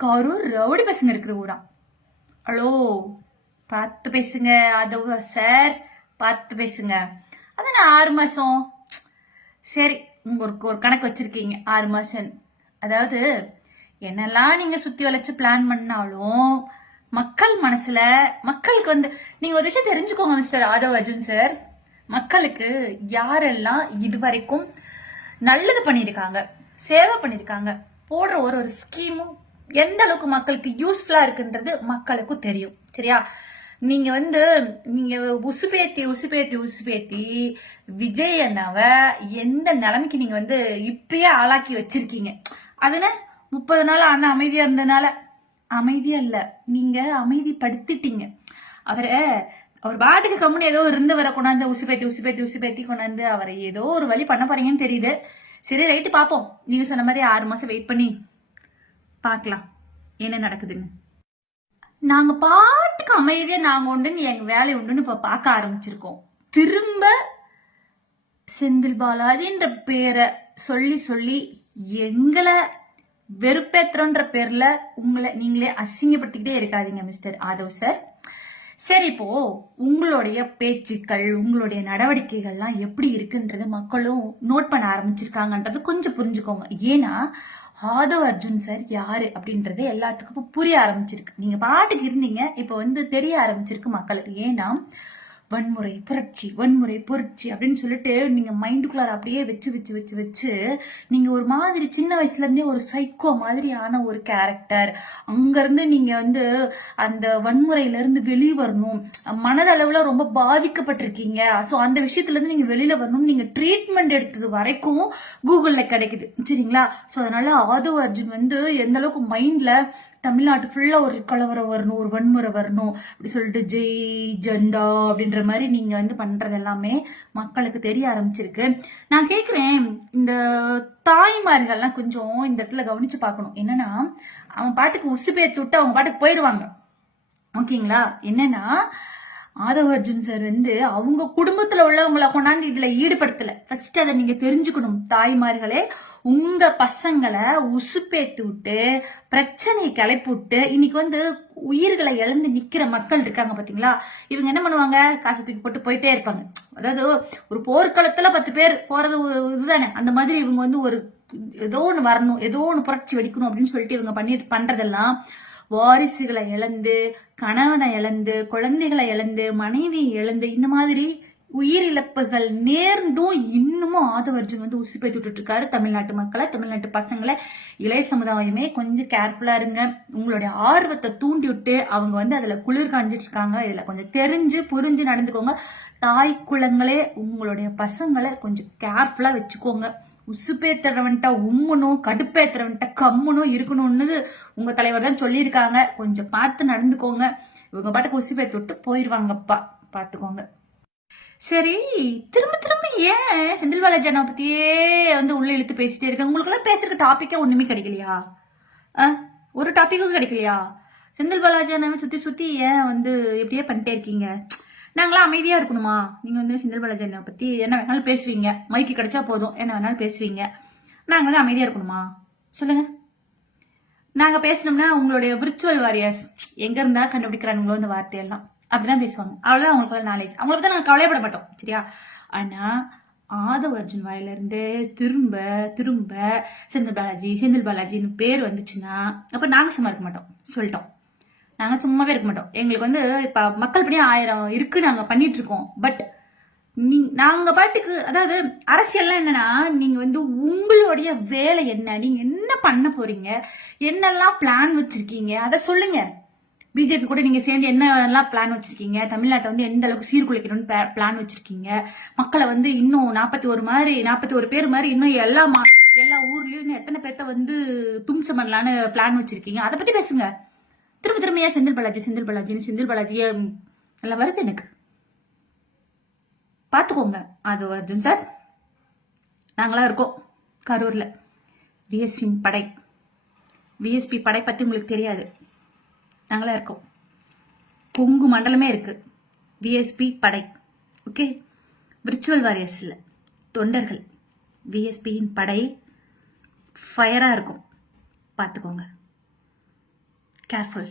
Karur rowdy பசங்க இருக்கிற ஊரா? ஹலோ, பார்த்து பேசுங்க. அது சார், பார்த்து பேசுங்க. அதானே 6 மாசம். சரி, ஒரு கணக்கு வச்சிருக்கீங்க 6 மாசம். அதாவது என்னெல்லாம் நீங்க சுத்தி வளைச்சு பிளான் பண்ணாலும் மக்கள் மனசுல மக்களுக்கு நீங்க ஒரு விஷயம் தெரிஞ்சுக்கோங்க மிஸ்டர் ஆதவ் அர்ஜுன் சார். மக்களுக்கு யாரெல்லாம் இதுவரைக்கும் நல்லது பண்ணியிருக்காங்க, சேவை பண்ணியிருக்காங்க, போடுற ஒரு ஒரு ஸ்கீமும் எந்த அளவுக்கு மக்களுக்கு யூஸ்ஃபுல்லா இருக்குன்றது மக்களுக்கு தெரியும். சரியா? நீங்க நீங்க உசுபேத்தி உசுபேத்தி உசுபேத்தி விஜய் அண்ணாவை எந்த நிலைமைக்கு நீங்க இப்பயே ஆளாக்கி வச்சிருக்கீங்க. அதுன 30 நாள் அண்ணா அமைதியா இருந்தனால அமைதியா இல்ல, நீங்க அமைதிப்படுத்திட்டீங்க அவரை. அவர் பாட்டுக்கு கம்முன்னு ஏதோ இருந்தவரை கொண்டாந்து உசுபேத்தி உசுபேத்தி உசுபேத்தி கொண்டாந்து அவரை ஏதோ ஒரு வழி பண்ண போறீங்கன்னு தெரியுது. சரி, ரைட்டு, பார்ப்போம். நீங்க சொன்ன மாதிரி 6 மாசம் வெயிட் பண்ணி பார்க்கலாம் என்ன நடக்குதுன்னு. நாங்க பாட்டுக்கு அமைதியா நாங்க உண்டுன்னு எங்க வேலை உண்டுன்னு இப்ப பார்க்க ஆரம்பிச்சிருக்கோம். திரும்ப செந்தில் பாலாஜின்ற பேரை சொல்லி சொல்லி எங்களை வெறுப்பேத்துறன்ற பேர்ல உங்களை நீங்களே அசிங்கப்படுத்திக்கிட்டே இருக்காதீங்க மிஸ்டர் ஆதவ் சார். சரி, இப்போ உங்களுடைய பேச்சுக்கள், உங்களுடைய நடவடிக்கைகள்லாம் எப்படி இருக்குன்றது மக்களும் நோட் பண்ண ஆரம்பிச்சிருக்காங்கன்றது கொஞ்சம் புரிஞ்சுக்கோங்க. ஏன்னா ஆதவ் அர்ஜுன் சார் யாரு அப்படின்றது எல்லாத்துக்கும் இப்போ புரிய ஆரம்பிச்சிருக்கு. நீங்க பாட்டுக்கு இருந்தீங்க, இப்போ தெரிய ஆரம்பிச்சிருக்கு மக்களுக்கு. ஏன்னா வன்முறை புரட்சி, வன்முறை புரட்சி அப்படின்னு சொல்லிட்டு நீங்க மைண்டுக்குள்ளார அப்படியே வச்சு வச்சு வச்சு வச்சு நீங்க ஒரு மாதிரி சின்ன வயசுல இருந்தே ஒரு சைக்கோ மாதிரியான ஒரு கேரக்டர். அங்க இருந்து நீங்க அந்த வன்முறையில இருந்து வெளியே வரணும், மனதளவுல ரொம்ப பாதிக்கப்பட்டிருக்கீங்க. ஸோ அந்த விஷயத்துல இருந்து நீங்க வெளியில வரணும். நீங்க ட்ரீட்மெண்ட் எடுத்தது வரைக்கும் கூகுள்ல கிடைக்குது. சரிங்களா? ஸோ அதனால ஆதவ் அர்ஜுன் எந்த அளவுக்கு மைண்ட்ல தமிழ்நாட்டு ஃபுல்லா ஒரு கலவரம் வரணும், ஒரு வன்முறை வரணும் அப்படி சொல்லிட்டு ஜெய் ஜெண்டா அப்படின்ற மாதிரி நீங்க பண்றது எல்லாமே மக்களுக்கு தெரிய ஆரம்பிச்சிருக்கு. நான் கேக்குறேன், இந்த தாய்மார்கள்லாம் கொஞ்சம் இந்த இடத்துல கவனிச்சு பார்க்கணும். என்னன்னா, அவன் பாட்டுக்கு உசுபேத்து விட்டு அவங்க பாட்டுக்கு போயிடுவாங்க. ஓகேங்களா? என்னன்னா ஆதவ் அர்ஜுன் சார் அவங்க குடும்பத்துல உள்ளவங்களை கொண்டாந்து இதுல ஈடுபடுத்தல. ஃபர்ஸ்ட் அதை நீங்க தெரிஞ்சுக்கணும் தாய்மார்களே. உங்க பசங்களை உசுப்பேத்து விட்டு பிரச்சனையை கிளப்பி விட்டு இன்னைக்கு உயிர்களை இழந்து நிக்கிற மக்கள் இருக்காங்க பாத்தீங்களா? இவங்க என்ன பண்ணுவாங்க? காசு தூக்கி போட்டு போயிட்டே இருப்பாங்க. அதாவது ஒரு போர்க்களத்துல 10 பேர் போறது இதுதானே. அந்த மாதிரி இவங்க ஒரு ஏதோ ஒண்ணு வரணும், ஏதோ ஒண்ணு புரட்சி வெடிக்கணும் அப்படின்னு சொல்லிட்டு இவங்க பண்றதெல்லாம் வாரிசுகளை இழந்து, கணவனை இழந்து, குழந்தைகளை இழந்து, மனைவியை இழந்து, இந்த மாதிரி உயிரிழப்புகள் நேர்ந்தும் இன்னமும் ஆதவ் அர்ஜுன் உசுப்பேத்தி விட்டுட்டு இருக்காரு தமிழ்நாட்டு மக்களை, தமிழ்நாட்டு பசங்களை. இளைய சமுதாயமே கொஞ்சம் கேர்ஃபுல்லா இருங்க. உங்களுடைய ஆர்வத்தை தூண்டி விட்டு அவங்க அதுல குளிர் காஞ்சிட்டு இருக்காங்க. இதுல கொஞ்சம் தெரிஞ்சு புரிஞ்சு நடந்துக்கோங்க. தாய் குலங்களே உங்களுடைய பசங்களை கொஞ்சம் கேர்ஃபுல்லா வச்சுக்கோங்க. உசுப்பேத்துறவன்ட்ட உம்முனும், கடுப்பேத்துறவன்ட்ட கம்முனும் இருக்கணும்னு உங்க தலைவர் தான் சொல்லியிருக்காங்க. கொஞ்சம் பார்த்து நடந்துக்கோங்க. இவங்க பாட்டுக்கு உசுப்பேத்து விட்டு போயிருவாங்கப்பா, பாத்துக்கோங்க. சரி, திரும்ப திரும்ப ஏன் செந்தில் பாலாஜி அண்ணா பத்தியே உள்ள இழுத்து பேசிட்டே இருக்க? உங்களுக்கு எல்லாம் பேசுறதுக்கு டாபிக்கே ஒண்ணுமே கிடைக்கலையா? ஒரு டாபிக்கும் கிடைக்கலையா? செந்தில் பாலாஜி அண்ணாவை சுத்தி சுத்தி ஏன் எப்படியே பண்ணிட்டே இருக்கீங்க? நாங்களாம் அமைதியா இருக்கணுமா? நீங்க செந்தில் பாலாஜி அண்ணா பத்தி என்ன வேணாலும் பேசுவீங்க, மைக்கு கிடைச்சா போதும் என்ன வேணாலும் பேசுவீங்க. நாங்க அமைதியா இருக்கணுமா? சொல்லுங்க. நாங்க பேசணும்னா உங்களுடைய விர்ச்சுவல் வாரியர்ஸ் எங்க இருந்தா கண்டுபிடிக்கிறானுங்களோ இந்த வார்த்தையெல்லாம் அப்படிதான் பேசுவாங்க. அவ்வளவுதான் அவங்களுக்கு நாலேஜ். அவங்கள பத்தி நாங்க கவலைப்பட மாட்டோம். சரியா? ஆனா ஆதவ் அர்ஜுன் வாயில இருந்து திரும்ப திரும்ப செந்தில் பாலாஜின்னு பேர் வந்துச்சுன்னா அப்ப நாங்க சும்மா இருக்க மாட்டோம். சொல்லிட்டோம், நாங்க சும்மாவே இருக்க மாட்டோம். எங்களுக்கு இப்ப மக்கள் படி 1000 இருக்கு, நாங்க பண்ணிட்டு இருக்கோம். பட் நாங்க பாட்டுக்கு, அதாவது அரசியல்லாம் என்னன்னா, நீங்க உங்களுடைய வேலை என்ன, நீங்க என்ன பண்ண போறீங்க, என்னெல்லாம் பிளான் வச்சிருக்கீங்க அதை சொல்லுங்க. பிஜேபி கூட நீங்க சேர்ந்து என்னெல்லாம் பிளான் வச்சிருக்கீங்க, தமிழ்நாட்டை எந்த அளவுக்கு சீர்குலைக்கணும்னு பிளான் வச்சிருக்கீங்க, மக்களை இன்னும் 41 பேர் மாதிரி இன்னும் எல்லா ஊர்லயும் எத்தனை பேர்த்த தும்சம் பண்ணலான்னு பிளான் வச்சிருக்கீங்க, அதை பத்தி பேசுங்க. திரும்ப திரும்ப ஏன் செந்தில் பாலாஜியே நல்லா வருது எனக்கு. பாத்துக்கோங்க ஆதவ் அர்ஜுன் சார். நாங்களா இருக்கோம் கரூர்ல. விஎஸ்பி படை பத்தி உங்களுக்கு தெரியாது. நாங்களா இருக்கோம். கொங்கு மண்டலமே இருக்கு விஎஸ்பி படை. ஓகே, விர்ச்சுவல் வாரியர்ஸ் இல்ல, தொண்டர்கள். விஎஸ்பியின் படை ஃபயரா இருக்கும், பாத்துக்கோங்க. கேர்ஃபுல்.